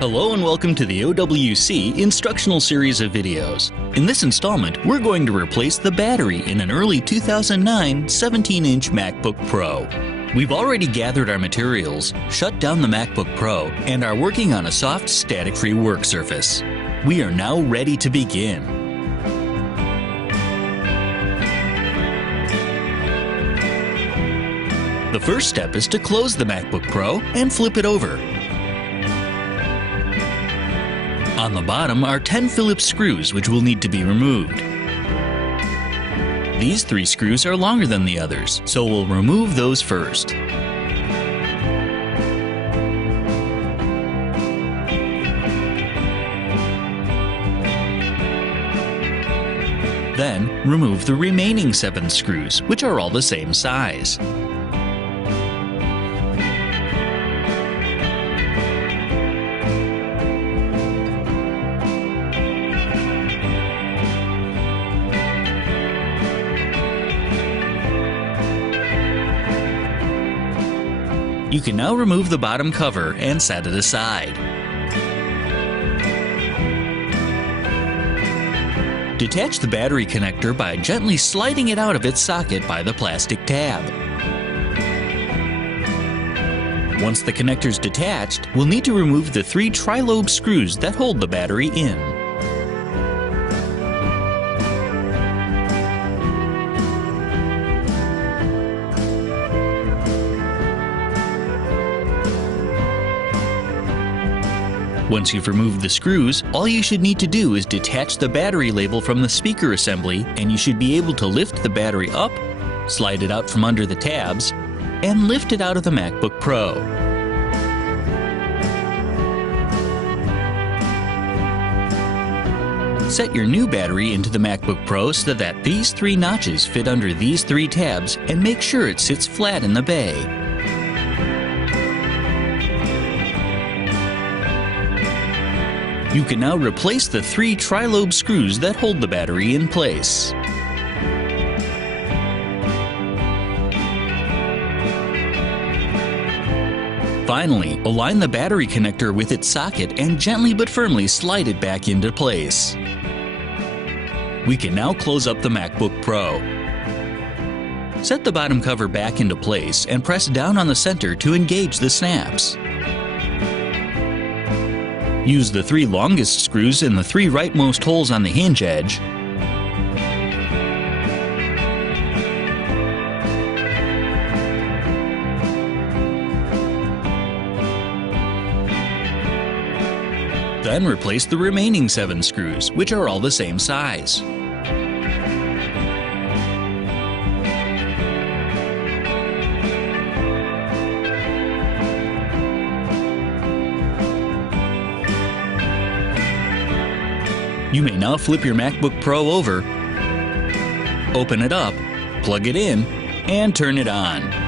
Hello and welcome to the OWC instructional series of videos. In this installment, we're going to replace the battery in an early 2009 17-inch MacBook Pro. We've already gathered our materials, shut down the MacBook Pro, and are working on a soft, static-free work surface. We are now ready to begin. The first step is to close the MacBook Pro and flip it over. On the bottom are 10 Phillips screws which will need to be removed. These 3 screws are longer than the others, so we'll remove those first. Then, remove the remaining 7 screws, which are all the same size. You can now remove the bottom cover and set it aside. Detach the battery connector by gently sliding it out of its socket by the plastic tab. Once the connector is detached, we'll need to remove the 3 tri-lobe screws that hold the battery in. Once you've removed the screws, all you should need to do is detach the battery label from the speaker assembly, and you should be able to lift the battery up, slide it out from under the tabs, and lift it out of the MacBook Pro. Set your new battery into the MacBook Pro so that these 3 notches fit under these 3 tabs, and make sure it sits flat in the bay. You can now replace the 3 tri-lobe screws that hold the battery in place. Finally, align the battery connector with its socket and gently but firmly slide it back into place. We can now close up the MacBook Pro. Set the bottom cover back into place and press down on the center to engage the snaps. Use the 3 longest screws in the 3 rightmost holes on the hinge edge. Then replace the remaining 7 screws, which are all the same size. You may now flip your MacBook Pro over, open it up, plug it in, and turn it on.